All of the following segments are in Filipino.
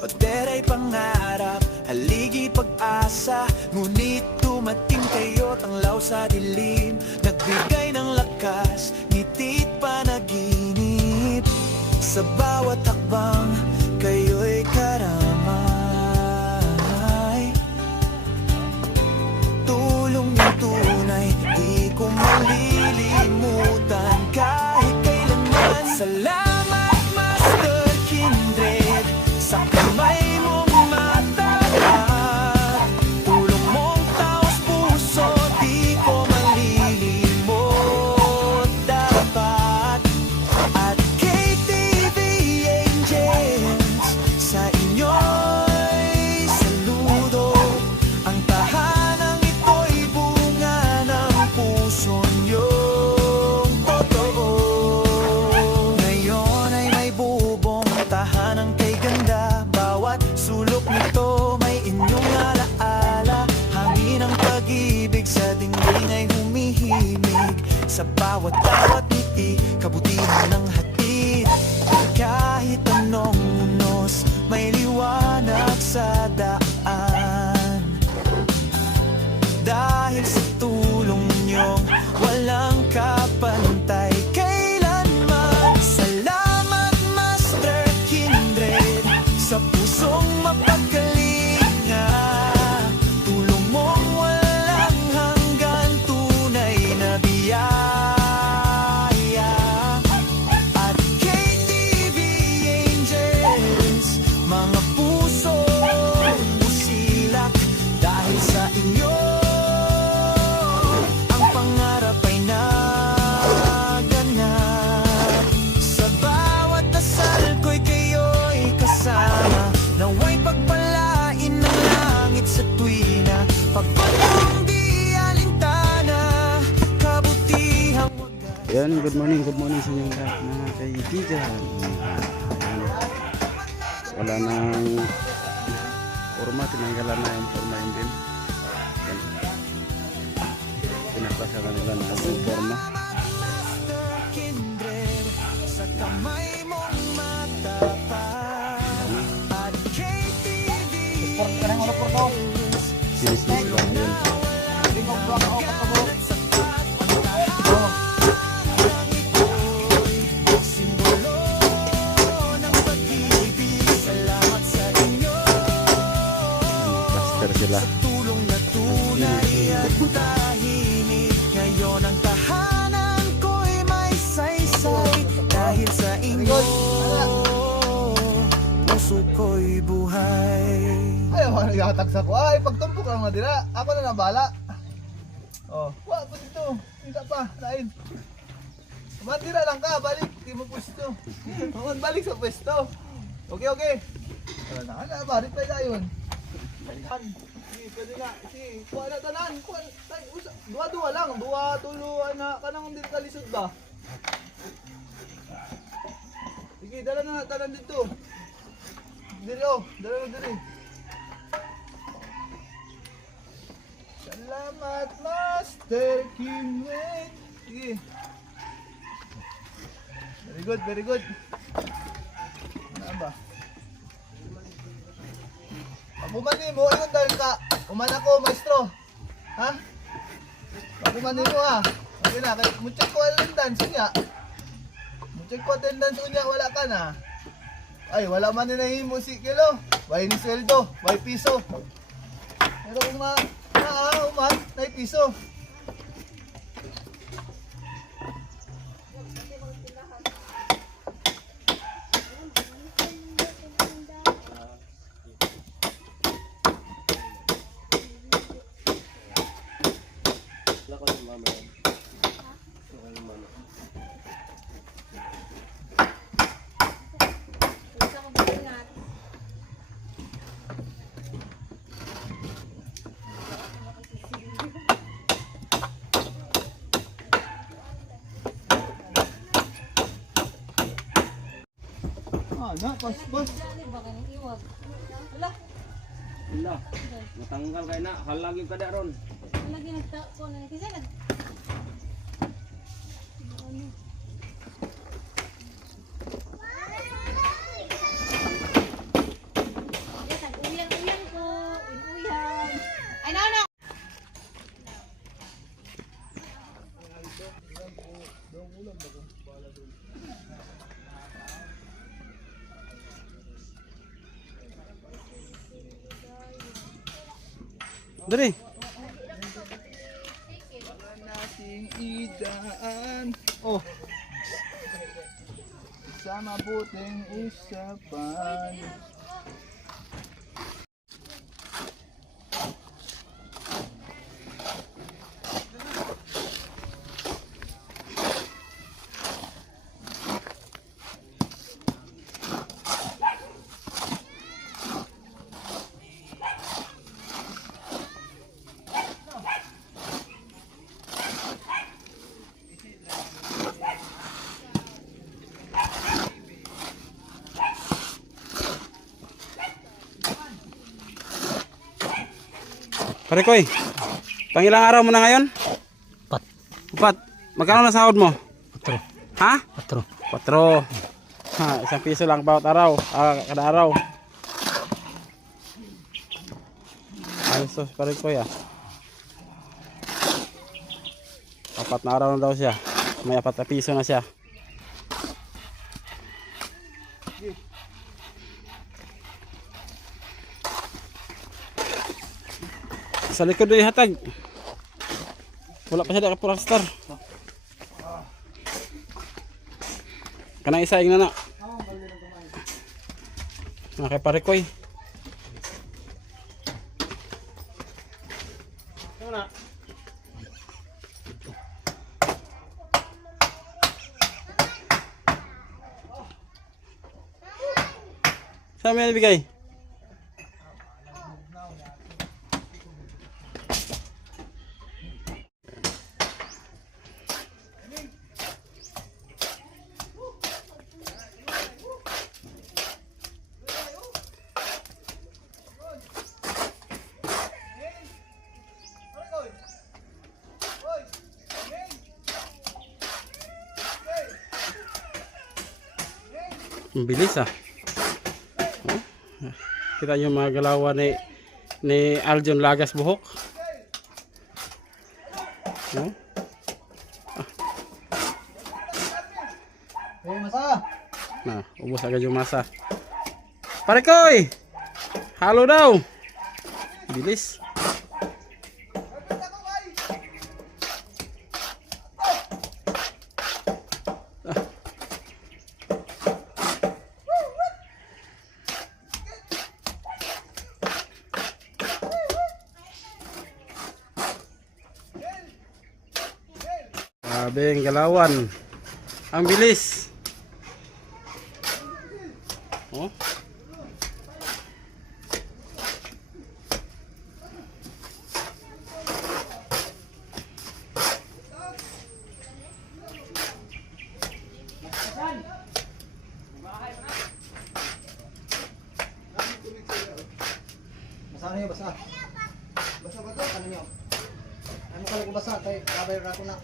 Padera'y pangarap, haligi pag-asa, ngunit dumating kayo tanglaw sa dilim, nagbigay ng lakas, ngiti't panaginip. Sa bawat hakbang, kayo'y karamay. Tulong yung tunay, di ko malilimutan kahit kailanman. Salamat Master Kindred, sa kamay mong matapat, tulong mong taos puso, di ko malilimot dapat. At KTV Angels, sa inyo'y saludo. Ang tahanang ito'y bunga ng puso niyong totoo. Ngayon ay may bubong tahanang kay ganda, bawat sulok nito may inyong alaala. Hangin ng pag-ibig sa dingding ay humihimig, sa bawat ngiti, kabutihan ng hatid. Kahit anong unos, may liwanag sa daan. Dahil sa tulong niyong walang kapantay kailanman. Salamat Master Kindred, sa pusong mapagkalinga, tulong mong walang hanggan, tunay na biyaya. At KTV Angels, mga pusong usilak, dahil sa inyo ang pangarap ay naganap. Sa bawat dasal ko'y kayo'y kasama, naway pagpalain ng langit sa tuwina, pagpatong di alintana, kabutihang wagas. Yan, good morning sa inyong lahat mga kaibigan. Wala nang forma, tinanggalan na yung forma yun din. Yan. Pinaklas sa kanila na yung forma. Master Kindred, sa kamay mong matapat. At KTV Sinis-sinis lang yun. simbolo ng pag-ibig. Salamat sa inyo, Plaster sila. tulong na tunay at tahimik. Ngayon ang tahanan ko'y may saysay, dahil sa inyo puso ko'y buhay. Ay, mga nagkakatagsa ko. Ay, pagtumpok lang na dila. Ako na nabala. Oh, wag pa dito. Hindi pa, lain. Mandira lang ka, balik. Di mo pwesto. Oo, balik sa pwesto. Okay, okay. Wala na, barit pa yun. Balikan. Sige, pwede na. Sige, kuha na tanan. Dua-dua lang. Dua-tuluan na. Kanang hindi kalisod ba? Sige, dala na tanan dito. Diri, oh. Dala na diri. Salamat Master Kindred. Sige. Very good, very good. Ano ba? Pag umani mo, ayun dahil ka. Umana ko, maestro. Ha? Pag umani mo ha. Okay na, check ko attendance niya. Check ko attendance niya, wala ka na. Ay, wala man na himo si kilo. Way ni sweldo, way piso. Pero kung uman, na piso. Na, pas. Dali ba kanang iwag? Wala. Wala. Matanggal kayo na. Halag yung kada ron. Lagi nagtako na kasi nag Yes, uyang-uyang ko. Uyang. Ay, no. Dali. Nating idaan. Oh. Sa mabuting usapan. Pare Koy, pangilang araw mo na ngayon? 4. Magkano na sahod mo? 4. Ha? 4. 4. Ha, isang piso lang bawat araw. Kada araw. Ayos to, Pare Koy ah. 4 na araw na daw siya. May 4 na piso na siya. Sa likod ay hatag. Wala pa siya daka plaster. Kanang isa ing na. Kay Pare Koy. Sa may bigay. Ang bilis ah. Oh. Kita yung mga galawan ni Aljon Lagas buhok. Oh. Hey, masa. Nah, ubos agad yung masa. Pare Koy! Halo daw! Bilis. Grabe ang galawan. Ang bilis. Oh. Basa niyo, basa. Basa ba to? Ano niyo? Ano kala ko basa? Kay kabayar na ko na.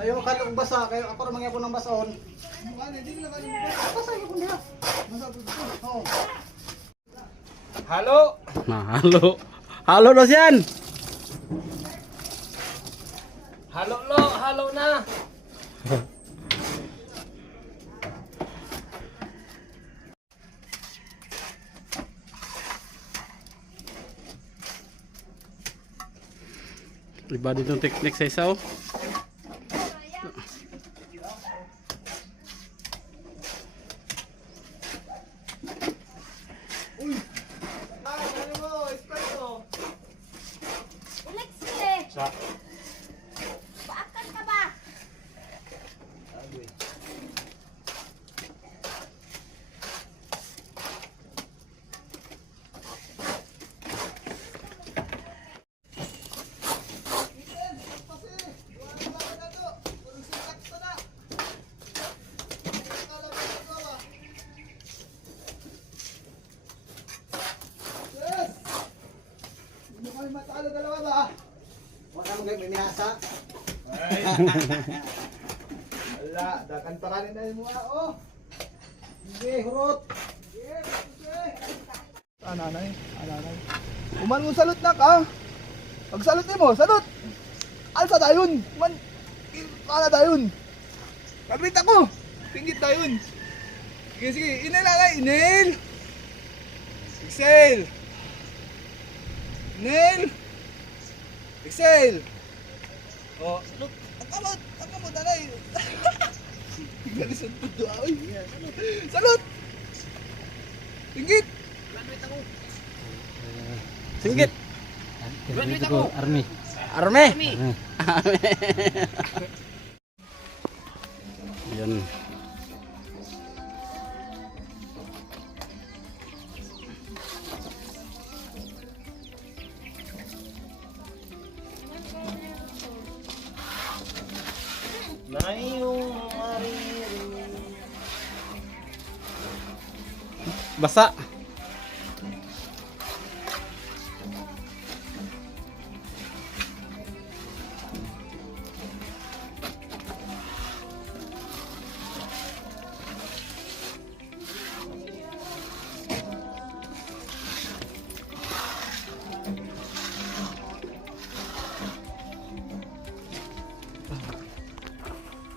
Ayaw ka lang basa, kaya ako na mangyapon ng basaon. Ano, hindi ko lang basa ko niya. Basa po dito. Oo. Halo! Nah, halo. Halo dos yan. Halo lo! Halo na! Iba din yung technique sa isa oh. Ano mo, espresso. Alexie. Sa Paakan ka ba? mo kayo may minasa. Wala, dakan pa kanin na mo oh. Sige, hurot. Sige. Ananay. Uman mo salot na ka. Pag salot mo, salot. Alsa dayon. Man, para dayon. Kabit ako. Pinggit dayon. Sige, inhale na, inhale. Exhale. Inhale. Exhale. Oh, look. Ang kamot, anay. Galisan po doon. Ay, salot. Pinggit. Singgit. Graduate ako. Army. Army. Yan. Na iyong maririnig. Basa.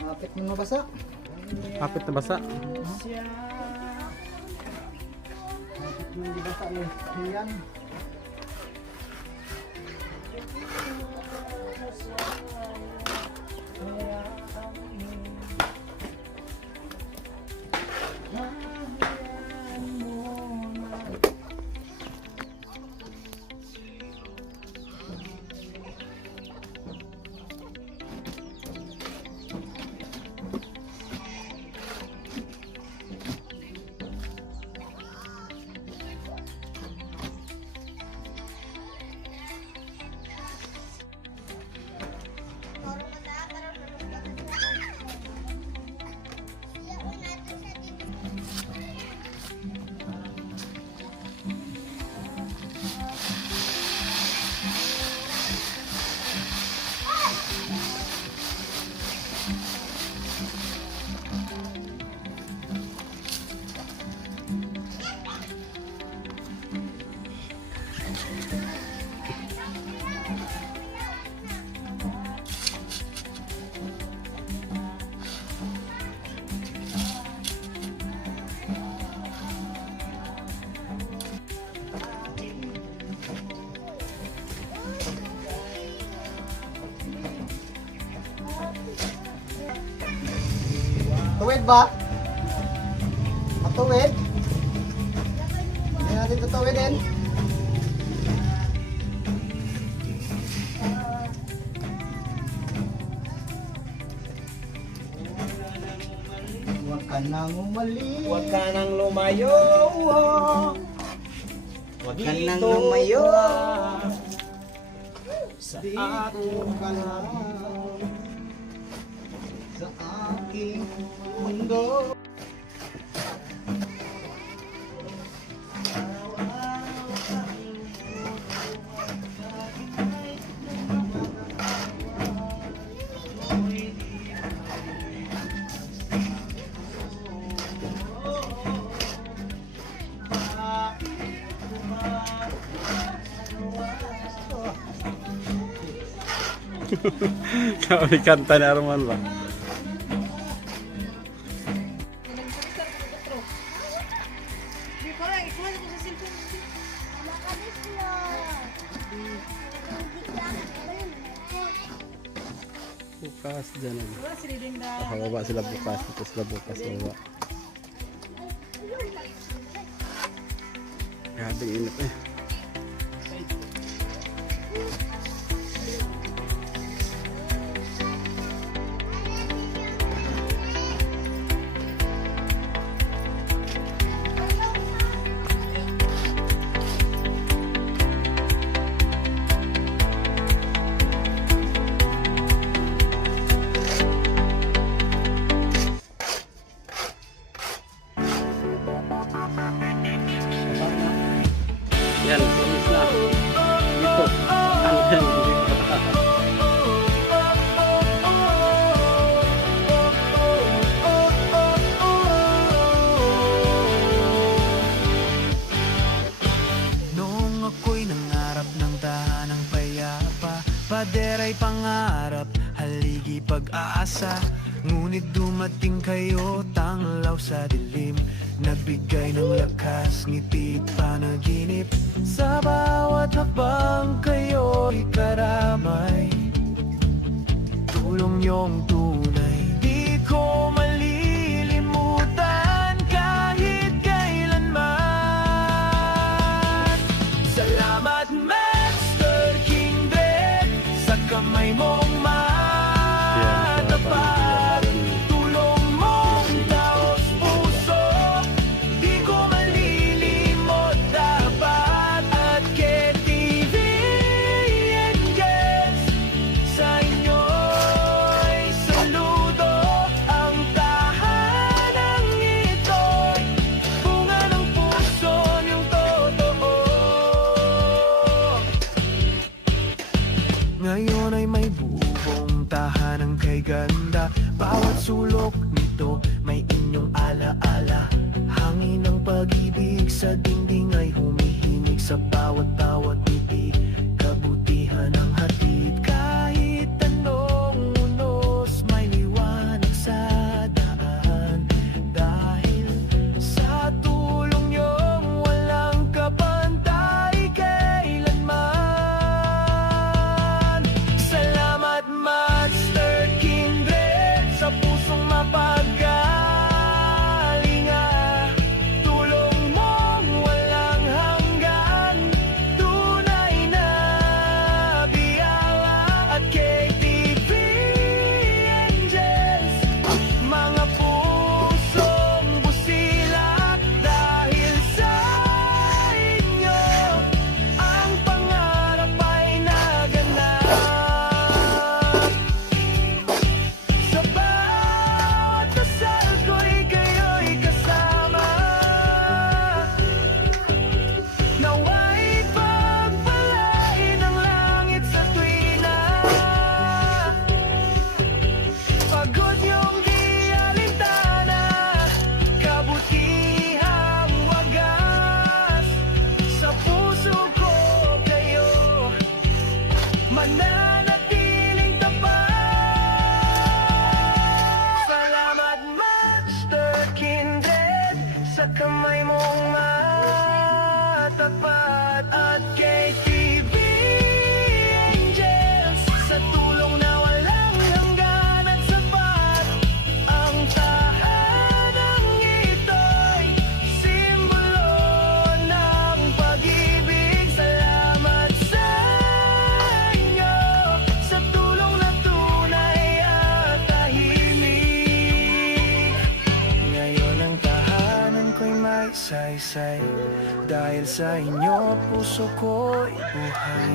Kapit mo mabasa. Kapit na basa. Kapit mo mabasa eh. Ayan. Tuwid ba? Matuwid? Hindi natin tutuwidin. Huwag ka nang umalis. Huwag ka nang lumayo. Huwag ka nang lumayo. Sa Dito ka lang sa aking mundo. Kami kanta ni Arman ba? Di ko lang, ikuha ko sa cellphone. Bukas dyan. Wala si Ridinda. Nakababa sila bukas. Ito sila bukas. Baba. Grabe init eh. pangarap, haligi pag-aasa. Ngunit dumating kayo, tanglaw sa dilim. Nagbigay ng lakas, ngiti at panaginip. Sa bawat hakbang kayo'y karamay. Tulong niyong tunay, di ko malilimutan kahit kailanman. Salamat Master Kindred, sa kamay mong matapat. Tulong mong taos puso, di ko malilimot dapat. At KTV Angels, sa inyo'y saludo. Ang tahanang ito'y bunga ng puso niyong totoo. Ngayon ay may bubong tahanang kay ganda. Bawat sulok nito may inyong alaala. Hangin ng pag-ibig sa dingding ay humihimig. Sa bawat ngiti, kabutihan ang hatid. Kahit anong unos, may liwanag sa daan. Dahil sa tulong niyong walang kapantay kailanman. Salamat Master Kindred, sa pusong mapagkalinga. Tulong mong walang hanggan, tunay na biyaya. At KTV Angels, mga pusong busilak. Dahil sa inyo, ang pangarap ay naganap. Sa bawat dasal ko'y kayo'y kasama. Nawa'y pagpalain ng langit sa tuwina. Pagod niyong dialintana, kabutihang wagas. Sa puso ko kayo mananatiling tapat. Salamat Master Kindred, sa kamay mong matapat. At KTV Angels, sa tulong na walang hanggan at sapat. Ang tahanang ito'y simbolo ng pag-ibig. Salamat sa inyo, sa tulong na tunay at tahimik. Ngayon ang tahanan ko'y may saysay. Dahil sa inyo, puso ko'y buhay.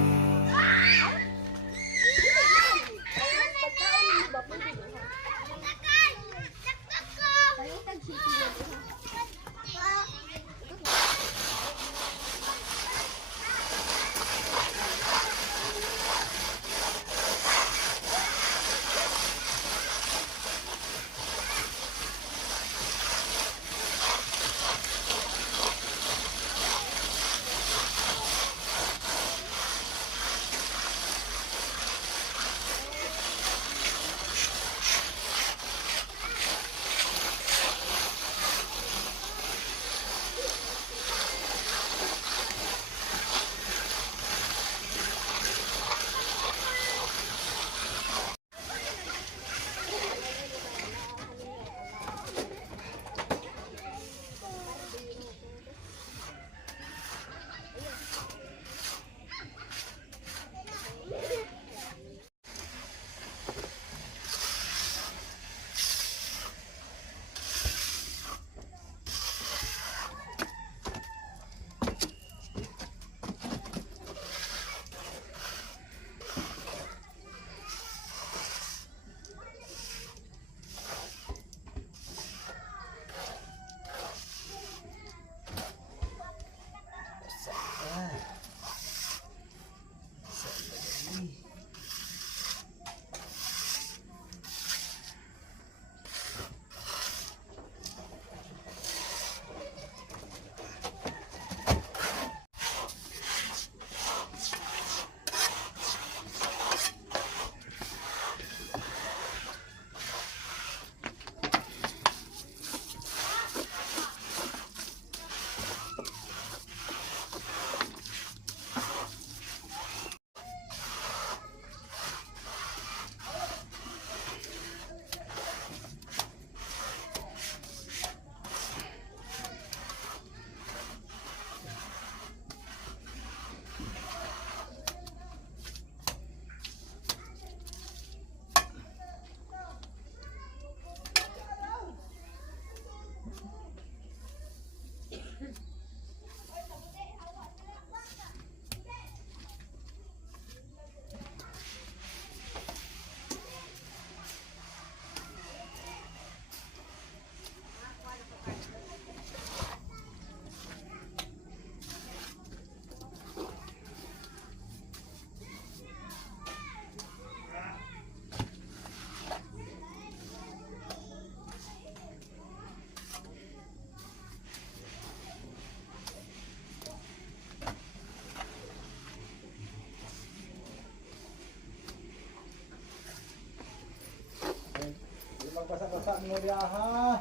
basa-basa mo diya ha.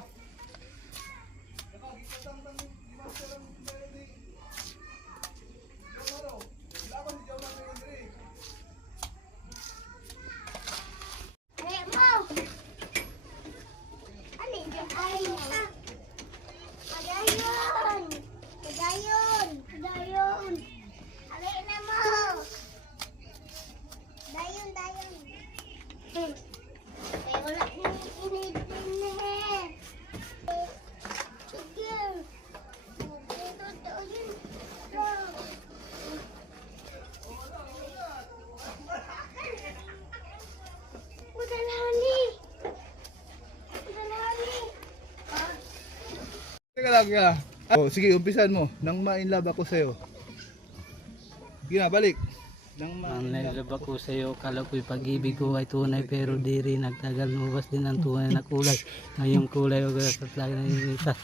Teka lang ya. Oh, sige, umpisan mo. Nang ma-inlove ako sa'yo. Sige na, balik. Nang Ang ma-inlove nailab ako sa iyo, kala ko'y pag-ibig ko ay tunay pero di rin nagtagal, lumabas din ang tunay na kulay. Ngayong kulay o sa talaga na inita.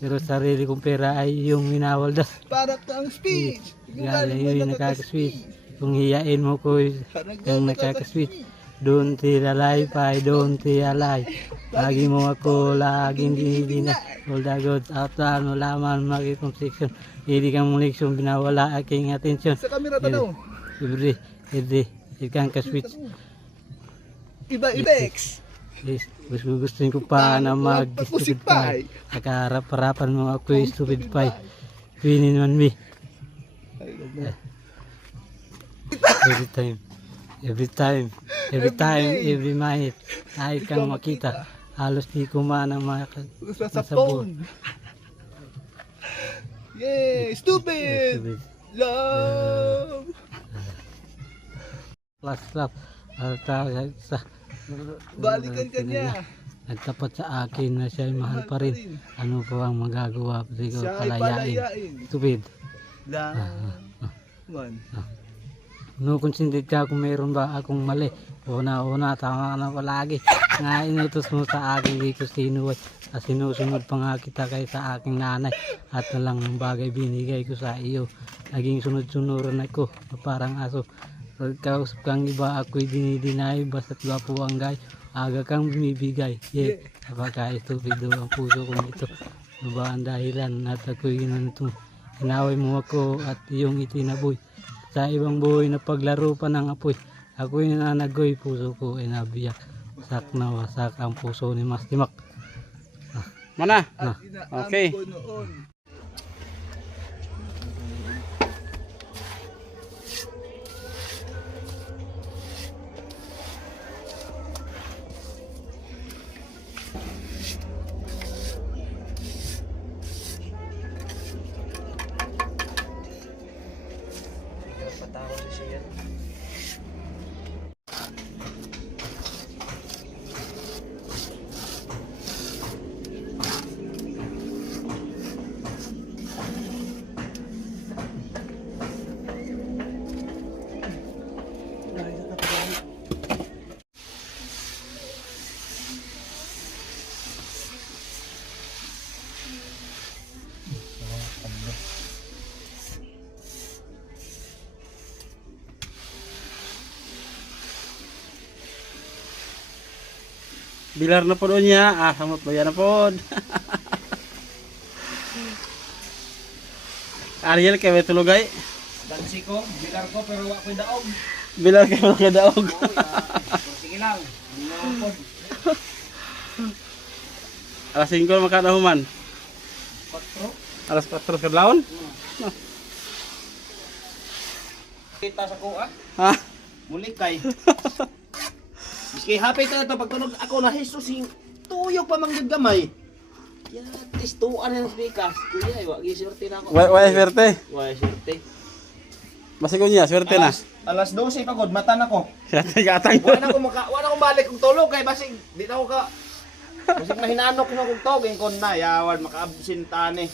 Pero sarili kong pera ay yung minawaldas. para kang speech. Galing yun nakakasweet. Kung hiyain mo ko yung nakakasweet. Don't lalay pa, don't lalay. Lagi mo ako, laging dinidina. All the goods out there, malaman, makitong section. Hindi kang mong leksyon, binawala aking atensyon. Sa camera tanaw. Every, ikang kasweet. Iba-ibex. Yes, gusto ko pa na mag-stupid pie. Nakaharap-harapan mo ako yung stupid pie. Pinin man me. Every minute. Ay kang makita. Halos di ko man ang Sa phone. Yay! Stupid! Love! Last. Sa Balikan ka niya. nagtapat sa akin na siya ay mahal pa rin. Ano po ang magagawa? Pwede ko Siya ay palayain. palayain. Stupid. Lang. Man. No, considered ka kung mayroon ba akong mali. Una, tama ka na palagi. Nga inutos mo sa akin, di ko sinuway. Sinusunod pa nga kita kay sa aking nanay. At na lang ng bagay binigay ko sa iyo. Naging sunod-sunuran ako, parang aso. Pagkausap kang iba, ako'y dinidinay. Basta't gwapo ang gay, aga kang bumibigay. Yeah, napaka-estupido ang puso kong ito. Ano ba ang dahilan at ako'y ginanito? Hinaway mo ako at iyong itinaboy. Sa ibang buhay na paglaro pa ng apoy, ako'y nananagoy, puso ko ay nabiyak. Wasak na wasak ang puso ni Mas Timak. Mana? At Okay. inaam ko noon. Bilar na po doon niya. Samot ba yan na po? Ariel, kayo tulogay? Dansi ko, bilar ko, pero wala ko'y daog. Bilar kayo kadaog. Sige lang, hindi na ako. Alas 5 makadahuman. 4. Alas 4 kadlawon? Kita sa kuha, Ha? mulikay. Miski happy ka na ito, pagtunog ako na Jesus, tuyok pa manggag gamay. Yan, tistuan ng bikas. Kuya, wag isorte na ako. Wala swerte. Wala isorte. Basi ko niya, swerte na. Alas 12 pagod, mata na ko. Swerte gatang. Wala na ko balik kung tulog kay basig di na ako ka. Basig mahinanok na kung toging kon na yawan makaabsintane.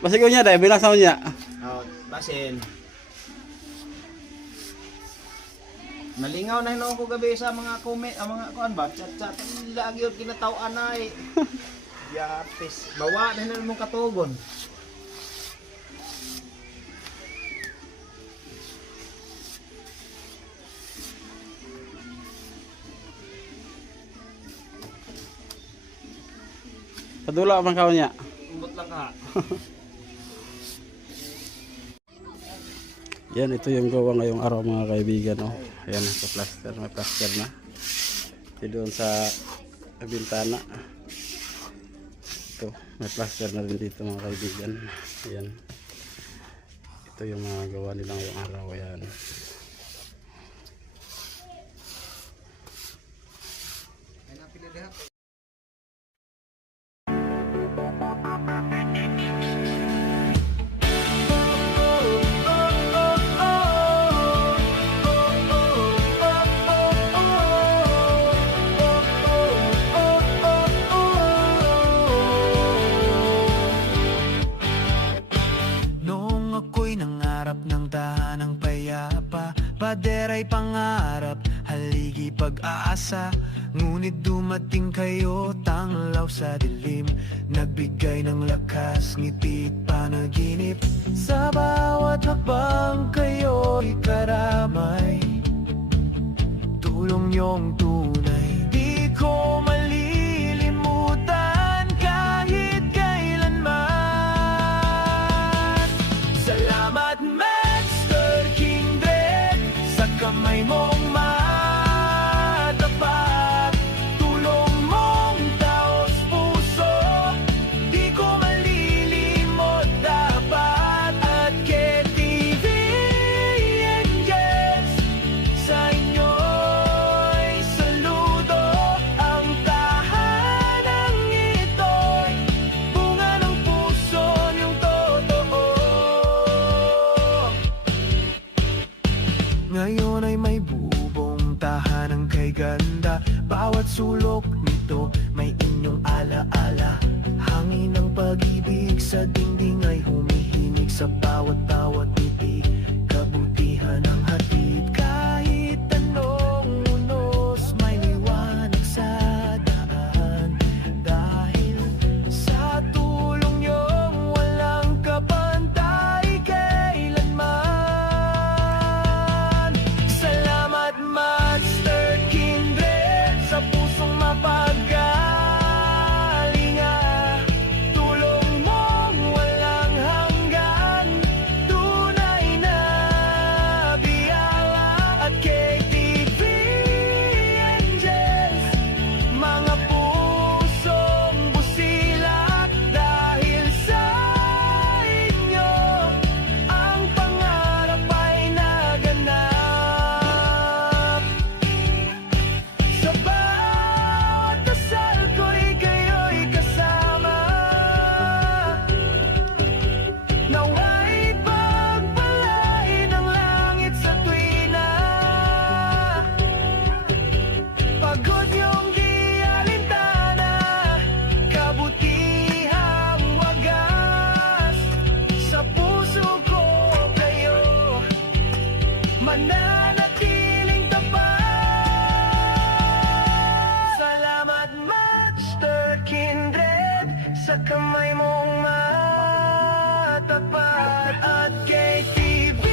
Basi ko niya, dahil bilang sa niya. Oh, basin. Nalingaw na hinuon ko gabi sa mga comment, mga kuan ba, chat-chat lagi yung kinataw-an ay. Yapis, bawa na hinuon mong katugon. Padula man kaon niya. Umbot lang ka. Yan, ito yung gawa ngayong araw mga kaibigan. Oh. Ayan, sa plaster. May plaster na. Ito doon sa bintana. Ito, may plaster na rin dito mga kaibigan. Ayan. Ito yung mga gawa nila ngayong araw. Ayan. Noong ako'y nangarap ng tahanang payapa, padera'y pangarap, haligi pag-aasa. Ngunit dumating kayo, tanglaw sa dilim, nagbigay ng lakas, ngiti at panaginip. Sa bawat hakbang kayo'y karamay, tulong niyong tunay, di ko malilimutan kahit kailanman. Salamat Master Kindred, sa kamay mong matapat, tulong mong taos puso, di ko malilimot dapat. At KTV Angels, sa inyo'y saludo. Ang tahanang ito'y bunga ng puso niyong totoo. Ngayon ay may bubong tahanang kay ganda, bawat sulok nito may inyong alaala. Hangin ng pag-ibig sa dingding ay humihimig, sa bawat ngiti kabutihan ang hatid. Kahit anong unos may liwanag sa daan, dahil sa tulong niyong walang kapantay kailanman. Salamat Master Kindred, sa pusong mapagkalinga, tulong mong walang hanggan, tunay na biyaya. At KTV Angels, mga pusong busilak, dahil sa inyo ang pangarap ay naganap. Sa bawat dasal ko'y kayo'y kasama, nawa'y pagpalain ng langit sa tuwina. Pagod yung di alintana, kabutihang wagas, sa puso ko kayo mananatiling tapat. Salamat Master Kindred, sa kamay mong matapat. At KTV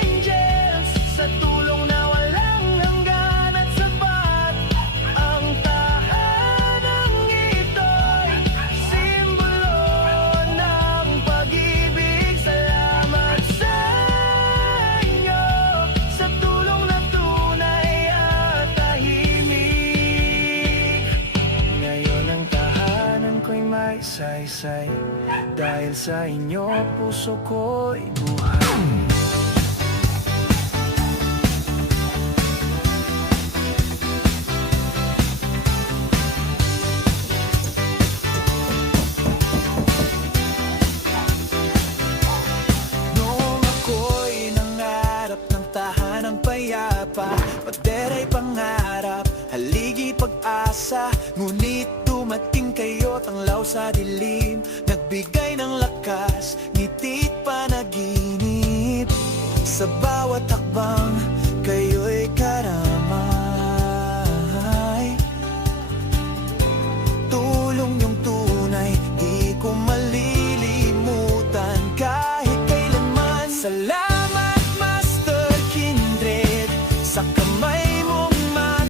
Angels, sa tulong na walang hanggan at sapat. Ang tahanang ito'y simbolo ng pag-ibig. Salamat sa inyo, sa tulong na tunay at tahimik. Ngayon ang tahanan ko'y may saysay, dahil sa inyo puso ko'y buhay. Noong ako'y nangarap ng tahanang payapa, padera'y pangarap, haligi pag-asa. Ngunit dumating kayo, tanglaw sa dilim, nagbigay ng lakas, ngiti at panaginip. Sa bawat hakbang kayo'y karamay, tulong niyong tunay, di ko malilimutan kahit kailanman. Salamat